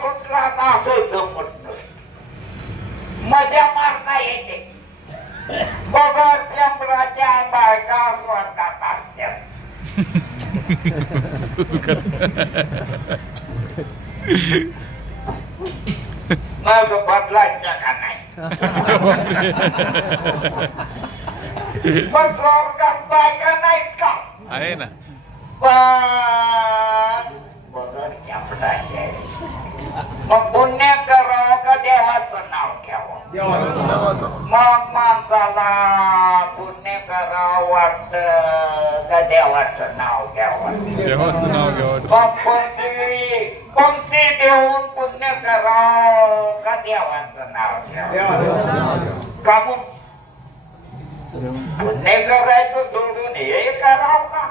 कुठला असं जमत नाही. मजा मारता येते. बघा चंद्राच्या बायका स्वतः असतात. मग बदलायच्या का नाही. मग स्वर्गात बायका नाहीत का? आहे ना. पण बगर चपडाचे. मग पुण्य करावं का देवाचं नाव घ्यावं. मग माणसाला पुण्य करावं वाटतं का देवाचं नाव घ्यावं. देवाचं नाव घ्यावं. मग कोणती देऊन पुण्य करावं का देवाचं नाव घ्यावं. का मग पुण्य करायचं सोडून हे करावं का.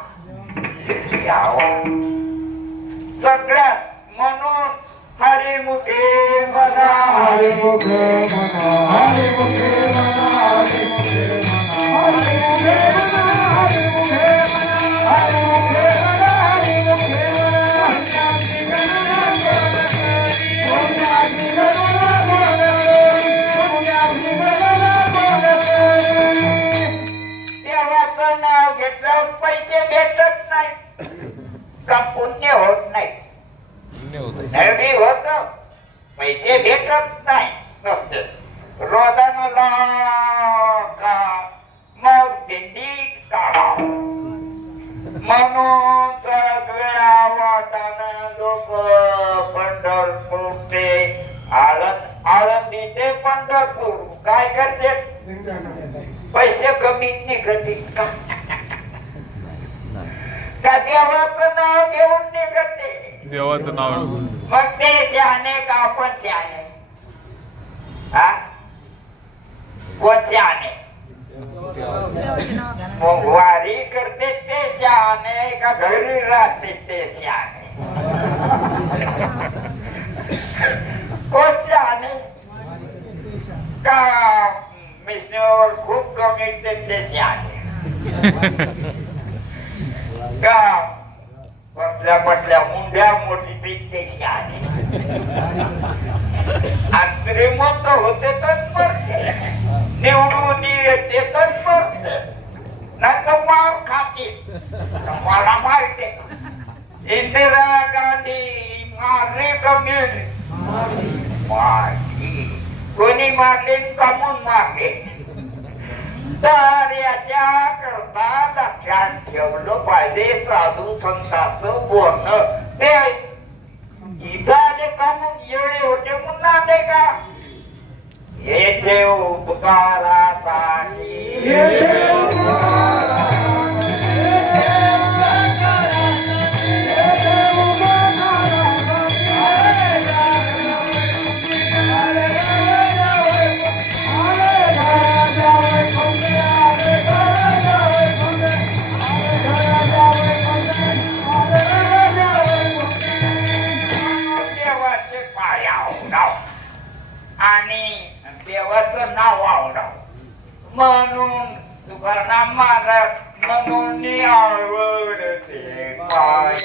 सगळ्यात म्हणून हरिमुखे म्हणा हरिमुखे म्हणा हरिमुखे म्हणा हरिमुखे म्हणा हरिमुखे म्हणा हरिमुखे म्हणा हरिमुखे म्हणा हरिमुखे देवाचं नाव घेतल्यावर पैसे भेटत नाही का पुण्य होत नाही. नरडी होत पैसे भेटत नाही. रोजानं का मग दिंडी काढा म्हणून सगळ्या वाटानं लोक पंढरपूर ते आळंदी ते पंढरपूर काय करते. पैसे कमीत निघतील का देवाचं नाव घेऊन निघते. देवाचं नाव. मग ते शहाणे का आपण शहाणे. हा कोण शहाणे. मग वारी करते ते शहाणे का घरी राहते ते शहाणे. कोण शहाणे का मिशनीवर खूप कमी ते शहाणे. का पटल्या मुंड्या मोठी पिकते शहाणे. आणि श्रीमंत होते तर मरते. निवडून येते तर मरते. नाही तर मार खाते. मला मारते. इंदिरा गांधी मारली का मेली. मारली. कोणी मारले कमून मारले. तर याच्या करता लक्षात ठेवलं पाहिजे. साधू संतांचं बोलणं ते इथं आले का मग येळे होते म्हणून आले का. येथे उपकारासाठी आणि देवाचं नाव आवडाव म्हणून तुकाराम महाराज म्हणून आवडते पाय.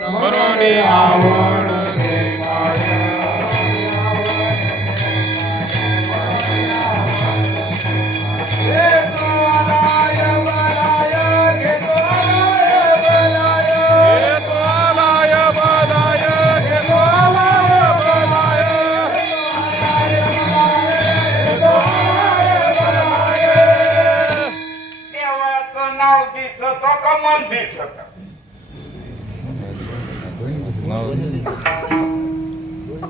म्हणून आवडते पाय. मन दिसत.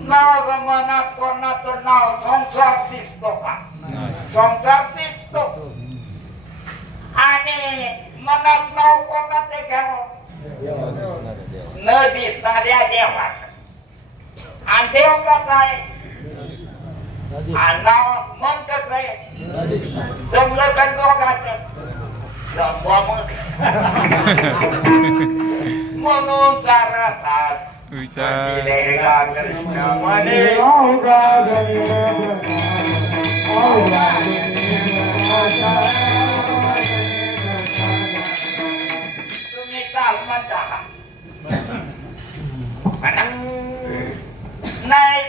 नाव मनात कोणाचं नाव संसार दिसतो का. संसार दिसतो. आणि मनात नाव कोणाचे घ्यावं. न दिसणाऱ्या देवाचं. आणि देव कसा आहे. आणि नाव मन कसं आहे. जमलं का दोघाचं. म्हणून सारा साथ विचार कृष्ण म्हणे. तुम्ही चाल म्हणता नाही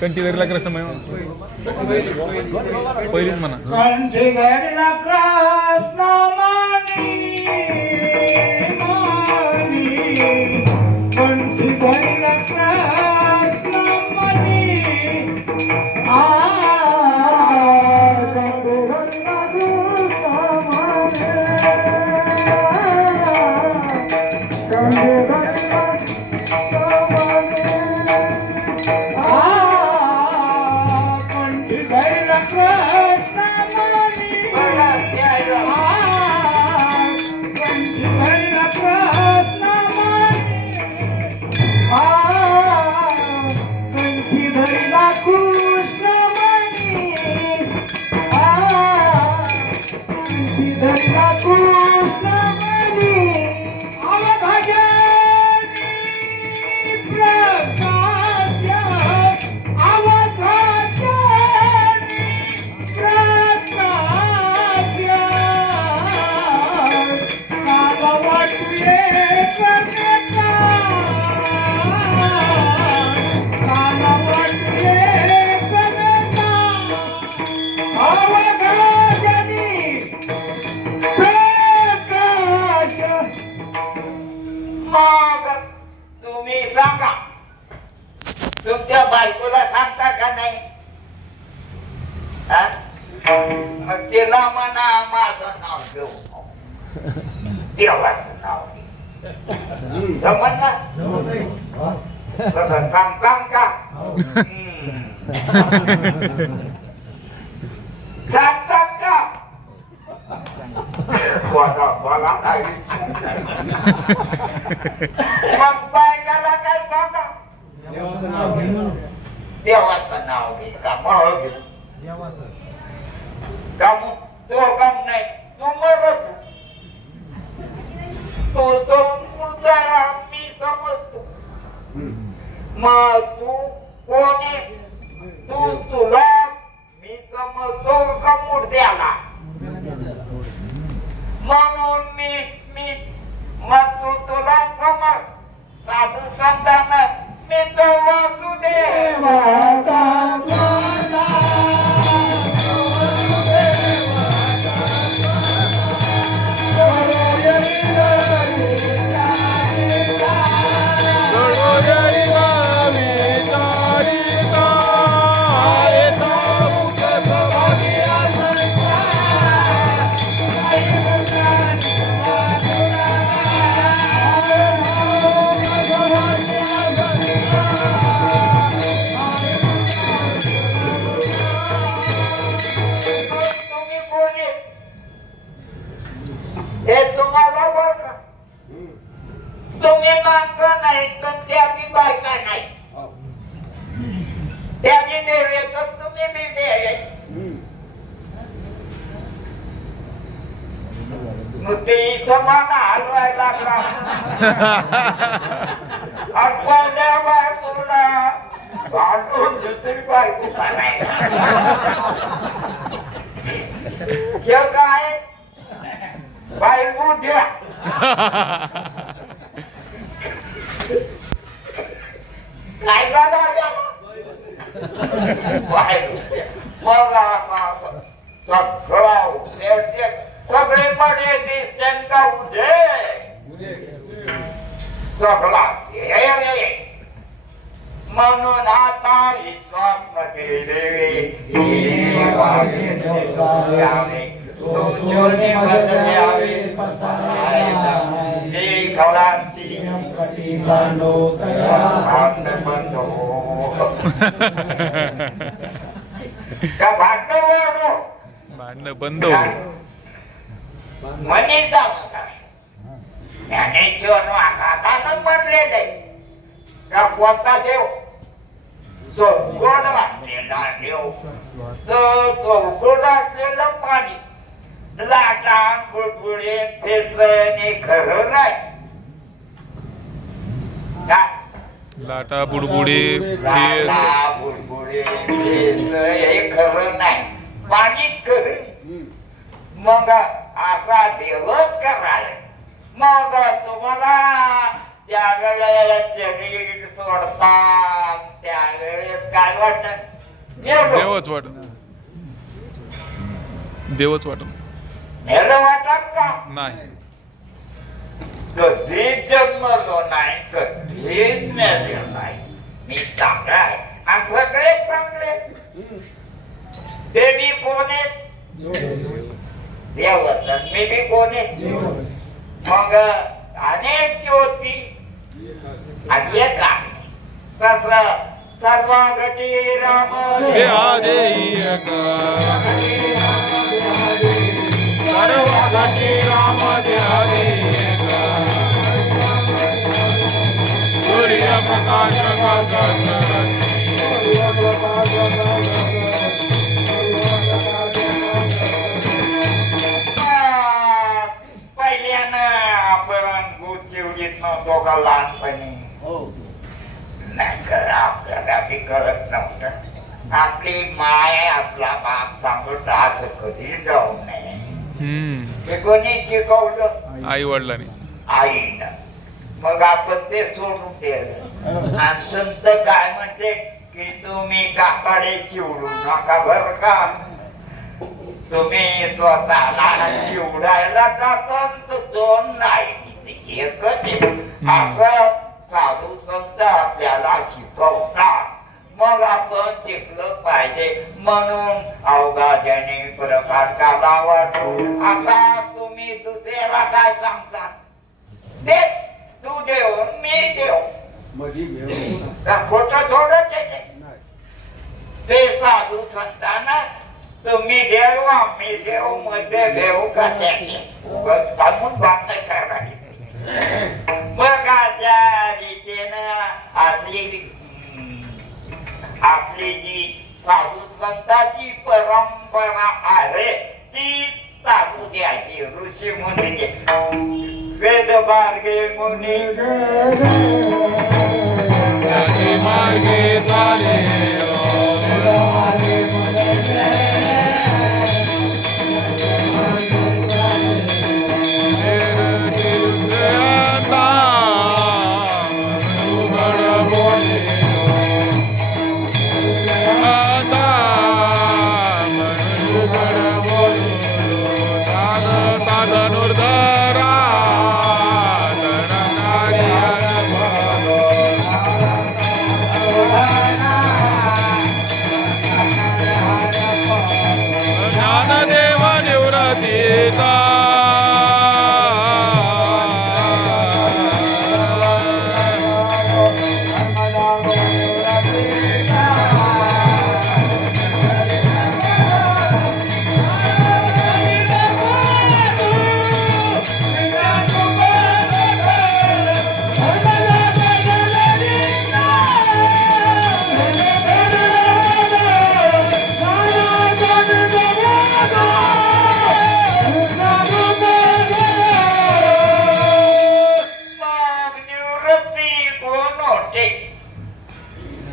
कंठी धरला कृष्ण महिमा पहिलीच म्हणा कंठी धरला कृष्ण मणी कंठी धरला कृष्ण मणी मग तुम्ही सांगा तुमच्या बायकोला सांगता का नाही हा? मग तिला म्हणा माझं नाव घेऊ देवाचं नाव घे जमन ना बघा सांगता का सांगतात का बोला काय मग बायकाला काय सांगा देवाचं नाव घे का फळ घे काम तो काम नाही तू मरत तो तो मुर्दा मी समजतो मग तू कोणी तू तुला मी समजतो का मुर्द्याला म्हणून मी मग तू तुला समज साधू संतान मी तो वासुदेवाचा तुम्ही माणसं नाही तर त्याची बायका नाही त्याची देव तर तुम्ही मी देव नुसते इथं मला हलवायला लागला अडकवल्या बायकोला भांडून दुसरी बायको करायला हे काय बायको द्या काय झालं मग सगळे पडे दिसते का उदे सगळा म्हणून आता विश्वास तुझ्योने बदल्यावे खवळांची का भांडण बंद म्हणीचा ज्ञानेश्वर आघातानं पडलेले का कोणता देव जो गोड वाटलेला देव चौकोड असलेलं पाणी लाटा बुडबुडे फेसणे खरं नाही लाटा बुडबुडे लाटा बुडबुडे फेस हे खरं नाही पाणीच खरं मग असा देवच कराय मग तुम्हाला त्यावेळेला शरीर सोडतात त्यावेळेस काय वाटत देवच वाट देवच वाट नेलं वाटत का नाही कधीच जन्मलो नाही कधीच मेलो नाही मी चांगला आहे आणि सगळे चांगले ते बी कोण आहेत देवच मी बी कोण आहे मग अनेक ज्योती आणि एक आहे कसं सर्वागती राम हे आदेय सर्वागती राम सूर्य प्रकाश पहिल्यानं आपण दूध चिवडीत नव्हतो का लहानपणी नाही कर आपल्याला बी करत नव्हतं आपली माय आपला बाप सांगत असं कधी जाऊ नये हे कोणी शिकवलं आई वडिलांनी आईनं मग आपण ते सोडून दिलं आणि संत काय म्हणते की तुम्ही काकाडे चिवडू नका बर का तुम्ही स्वतःला चिवडायला का दोन नाही एकच आहे असं साधू संत आपल्याला शिकवतात मग आपण शिकलं पाहिजे म्हणून अवघाजने प्रकार काढावा आता तुम्ही दुसऱ्याला काय सांगता ते तू देव मी देव खोटं थोडंच आहे ते साधू संतांना तुम्ही देव आम्ही देव मध्ये देव कशाचे सांगून बांधणं करावी बघाच्या रीतीनं आपली जी साधू संतांची परंपरा आहे ती चालू द्यायची ऋषी मुनीचे वेद मार्गे मुनी मार्गे चाले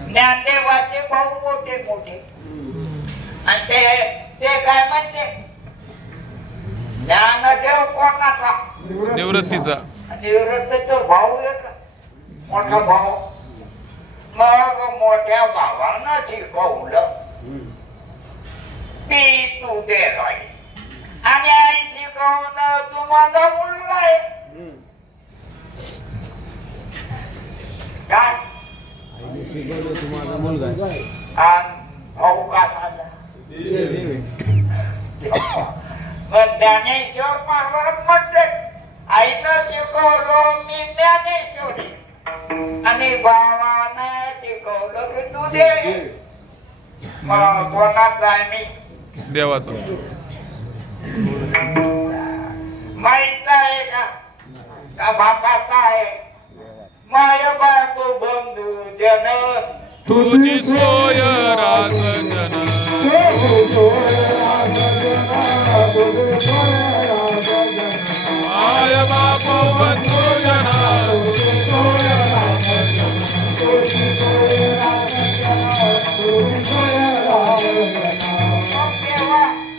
ज्ञानदेवाचे भाऊ मोठे मोठे आणि ते काय म्हणते ज्ञानदेव कोणाचा निवृत्तीचा निवृत्तीचा भाऊ एक मोठा भाऊ मग मोठ्या भावानं शिकवलं मी तू दे आणि आई शिकवणं तू माझा मुलगा आहे काय भाऊ का झाला मग ज्ञानेश्वर महाराज म्हणते आईनं शिकवलं मी ज्ञानेश्वरी आणि भावानं शिकवलं की तू दे मग कोणाच आहे मी देवाचा माहित आहे का बापाचा आहे माय बापू बंधू जन तुझी सोय राजन माय बापू बंधू जन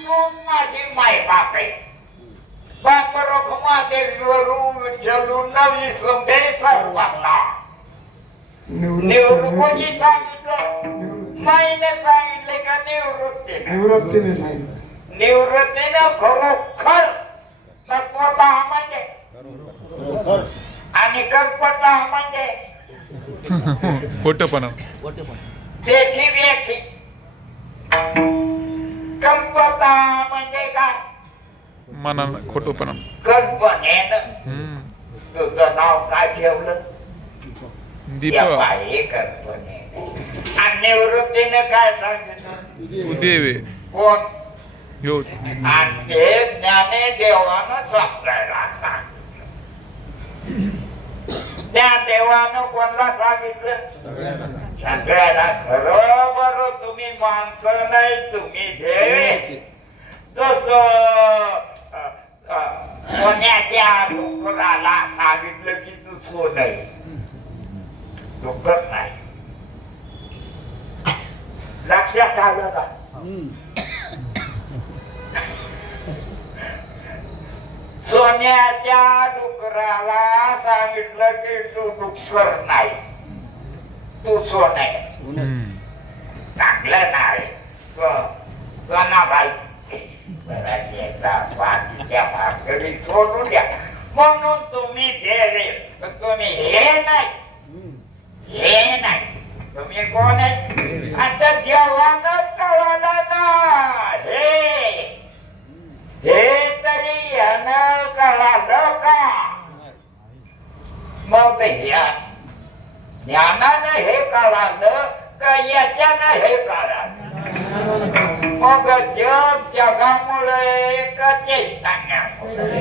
तू माझी माय बाप आहे बाप रोख महादेवीवरू विठ्ठलू नवी संभे सर्वांना निवृत्ती सांगितलं माईने सांगितले का निवृत्तीने निवृत्तीनं खरोखर तत्वतः म्हणजे आणि कल्पतः म्हणजे खोटपणा देखी व्यक्ती कल्पता म्हणजे काय मनानं खोटपणा कल्पनेनं तुझं नाव काय ठेवलं दीपक हे कल्पने आणि निवृत्तीने काय सांगितलं तू देवे कोण ह्यो आणि ते ज्ञाने देवानं सांगायला सांगितलं त्या देवानं कोणाला सांगितलं सगळ्याला खरोबर तुम्ही माणसं नाही तुम्ही देवे तस सोन्याच्या डुकराला सांगितलं की तू सोन आहे डुकर नाही लक्षात आलं का सोन्याच्या डुकराला सांगितलं की तू डुकर नाही तू सोन आहे चांगलं नाही सोनाबाई पाठीच्या भाकरी सोडून द्या म्हणून तुम्ही देवे तुम्ही हे नाही तुम्ही कोण आहे आता जेवणच कळाला ना हे तरी यानं कळालं का मग ह्या ज्ञानानं हे कळालं का याच्यानं हे कळालं मग जगामुळे एक चैतन्यामुळे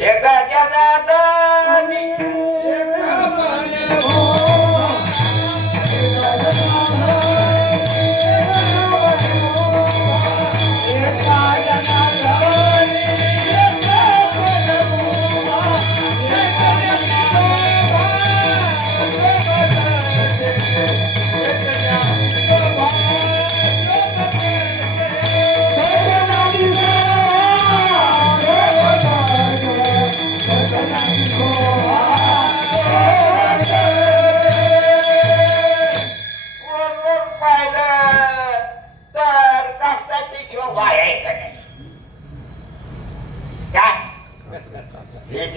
एका जगात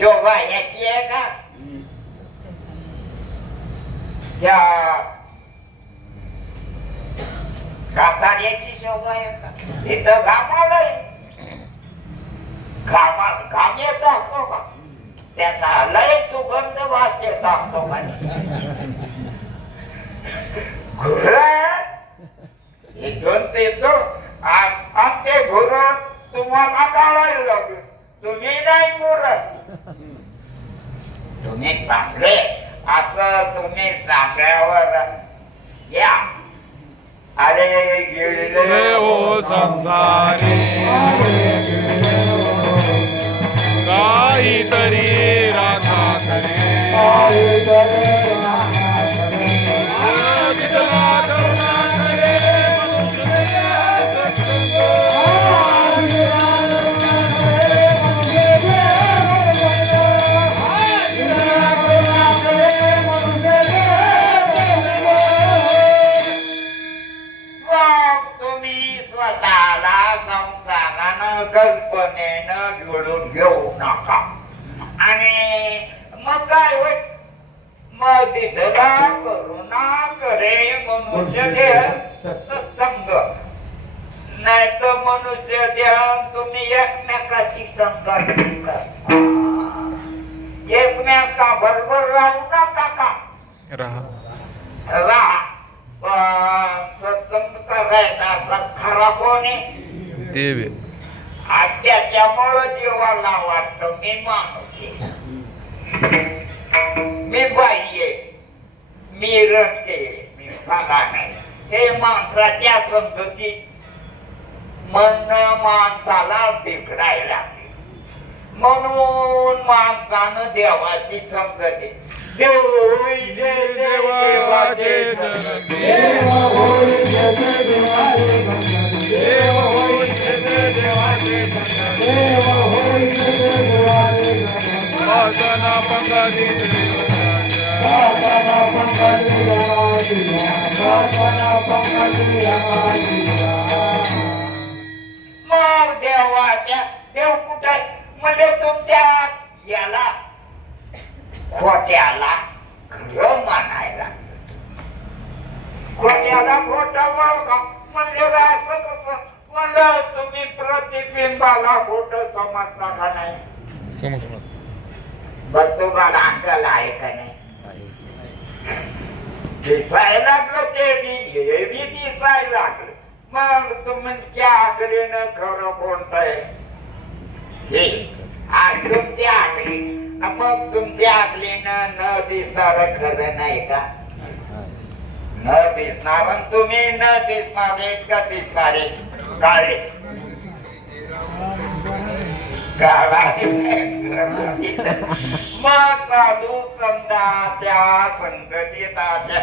शोभा याची आहे का त्या काताड्याची शोभा आहे का तिथं घामालय घाम येत असतो का त्याचा लय सुगंध वास येत असतो का घुर इथून तिथून आणि ते घुर तुम्हाला काढायला लागेल तुम्ही नाही बोलत तुम्ही चांगले असं तुम्ही चांगल्यावर या अरे गेले हो संसारी काहीतरी राधा करे कल्पनेनं जुळून घेऊ नका आणि मग काय होय मग तिथला करुणा करे मनुष्य देह सत्संग नाही तर मनुष्य देह तुम्ही एकमेकाची संगती करा एकमेका बरोबर राहू नका का राहा सत्संग करायचा खरा कोणी देवे त्याच्यामुळं जीवाला वाटतं मी माणूस मी बाई आहे मी रडते मी बघा नाही हे माणसाच्या संगतीत मन माणसाला बिघडायला लागले म्हणून माणसानं देवाची संगती देव होई जय देवाचे देव होई जय देवाचे वासना पंकजी मग देवाच्या देव कुठे म्हणजे तुमच्या याला खोट्याला खरं मानायला खोट्याला खोटा का म्हणजे असं कसं म्हणलं तुम्ही प्रतिबिंबाला खोट समजता का नाही समजलं बघ तुम्हाला अक्कल आहे का नाही दिसायला लागलं ते बी दिसायला लागलं मग तुमच्या आकलीनं खरं कोणतं आहे हे तुमच्या आकली मग तुमच्या आकलीनं न दिसणार खरं नाही का न दिसणार तुम्ही न दिसणारे का दिसणारे काळे मग साधू संताच्या संगतीताच्या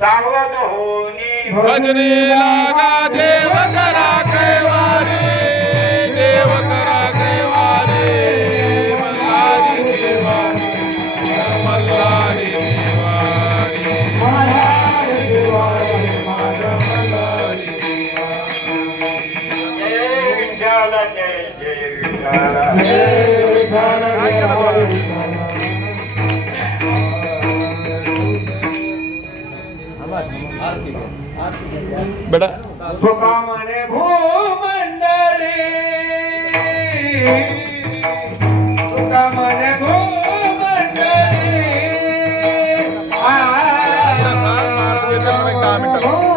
सावध होणी भजनी लागा देव करा कैवारी देव करा कैवारी मल्हारी देवारी मल्हारी देवारी जय विठ्ठल जय जय बेटा तुका म्हणे भूमंडळी तुका म्हणे भूमंडळी महाराज 10 मिनिटं